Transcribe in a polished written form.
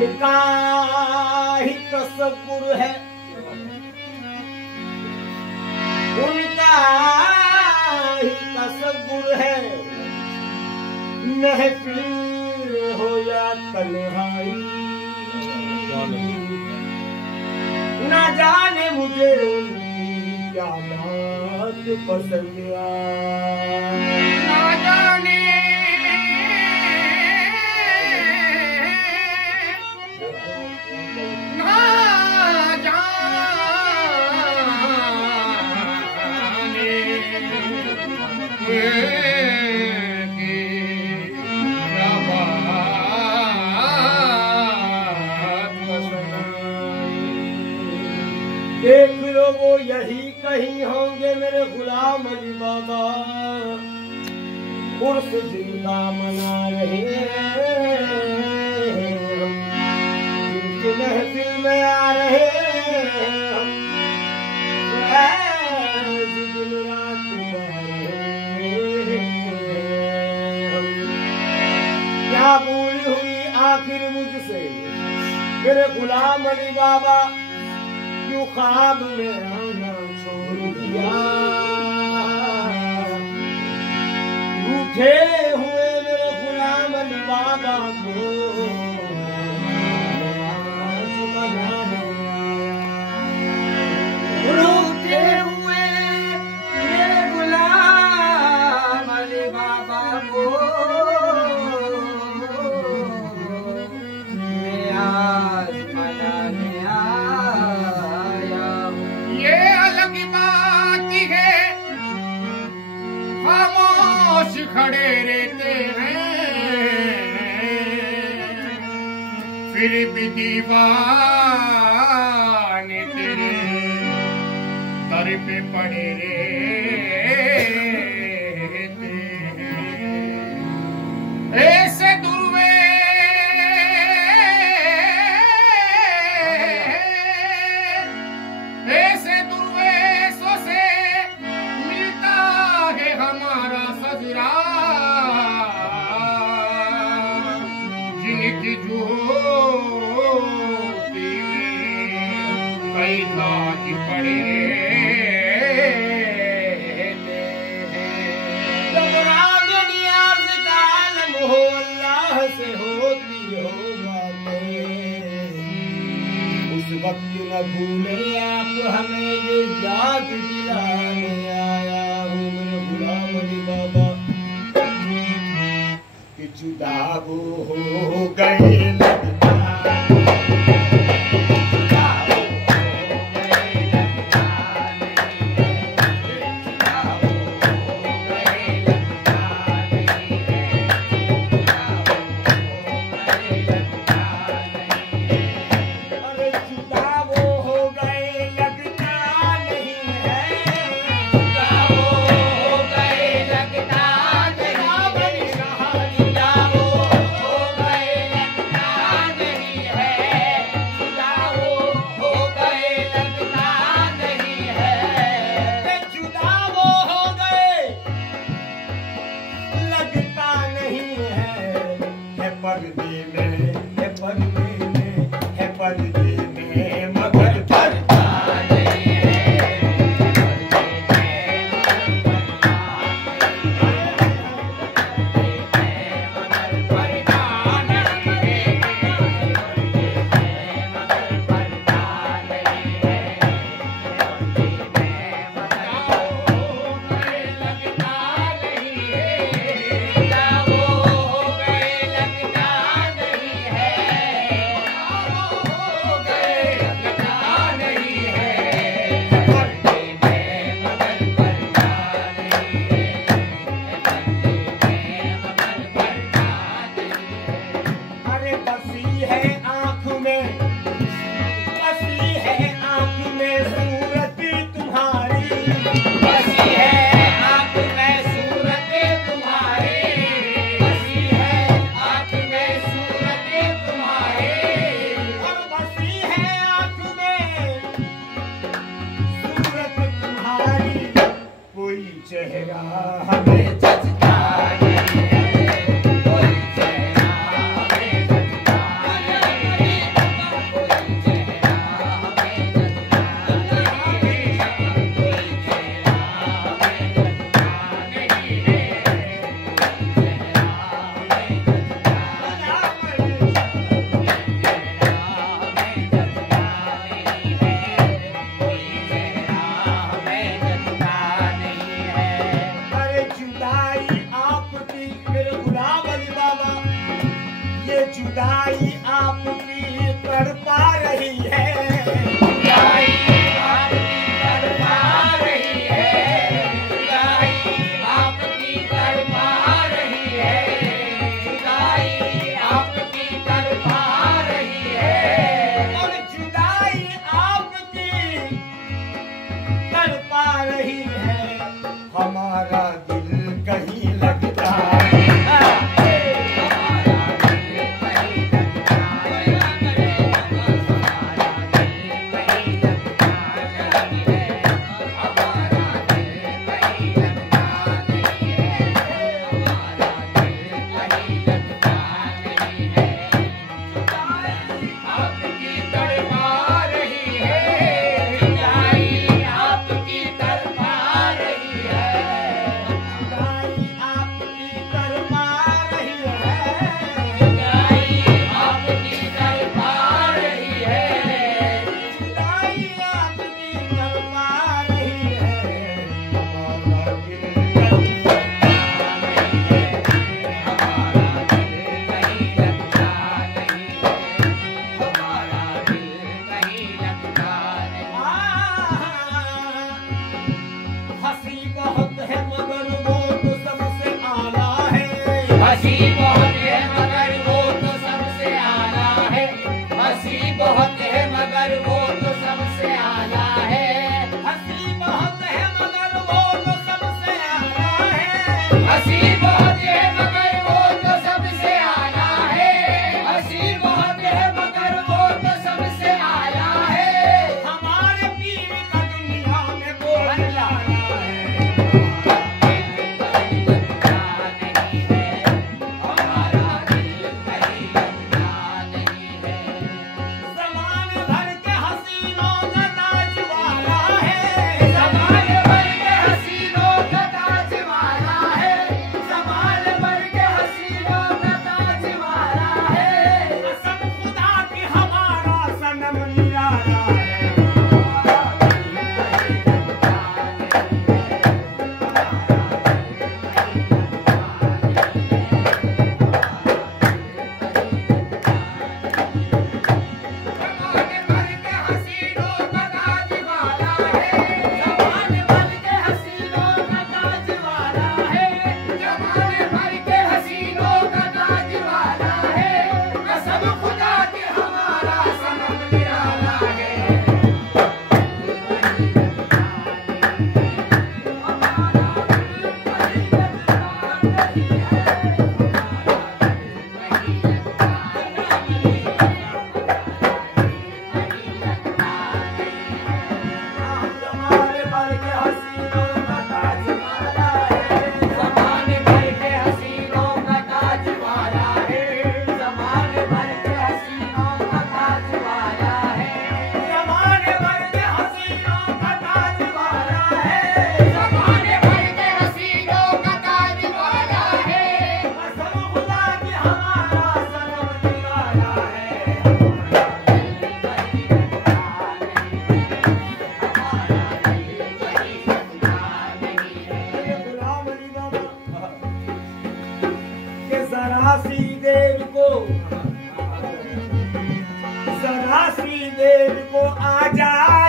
उनका ही तसव्वुर है, उनका ही तसव्वुर है, महफिल हो या तन्हाई, ना जाने मुझे उनकी क्या बात पसंद आई, ना जाने देख लो वो यही कहीं होंगे मेरे गुलाम अली बाबा, उर्स जिंदा मना रहे हम, जिनकी महफिल में आ रहे हम, दिन रात गा रहे हम। क्या भूल हुई आखिर मुझसे मेरे गुलाम अली बाबा, क्यों ख्वाब में आना छोड़ दिया, रूठे हुए मेरे गुलाम अली बाबा को आज मनाने आया, रूठे हुए मेरे गुलाम अली बाबा को मैं आज मनाने आया। ये अलग बात है, खामोश खड़े रहते हैं, फिर भी दीवाने तेरे दर पे पड़े रहते हैं। ऐसे दुर्वे ऐसे दुर्वेशों से मिलता है हमारा सजरा, जिनकी ज्योति में कई ताज पड़े रहते हैं। जब राग नियाज़ का आलम हो अल्लाह से होती हो बातें, उस वक्त न भूले आप हमें ये याद दिलाने आया हूँ मेरे गुलाम अली बाबा, कि जुदा वो हो गए लगता, ये जुदाई आपकी तड़पा रही है, जुदाई आपकी तड़पा रही है, जुदाई आपकी तड़पा रही है, जुदाई आपकी तड़पा रही है, और जुदाई आपकी तड़पा रही है, हमारा दिल कहीं लगता है। जरा सी देर को आ जा।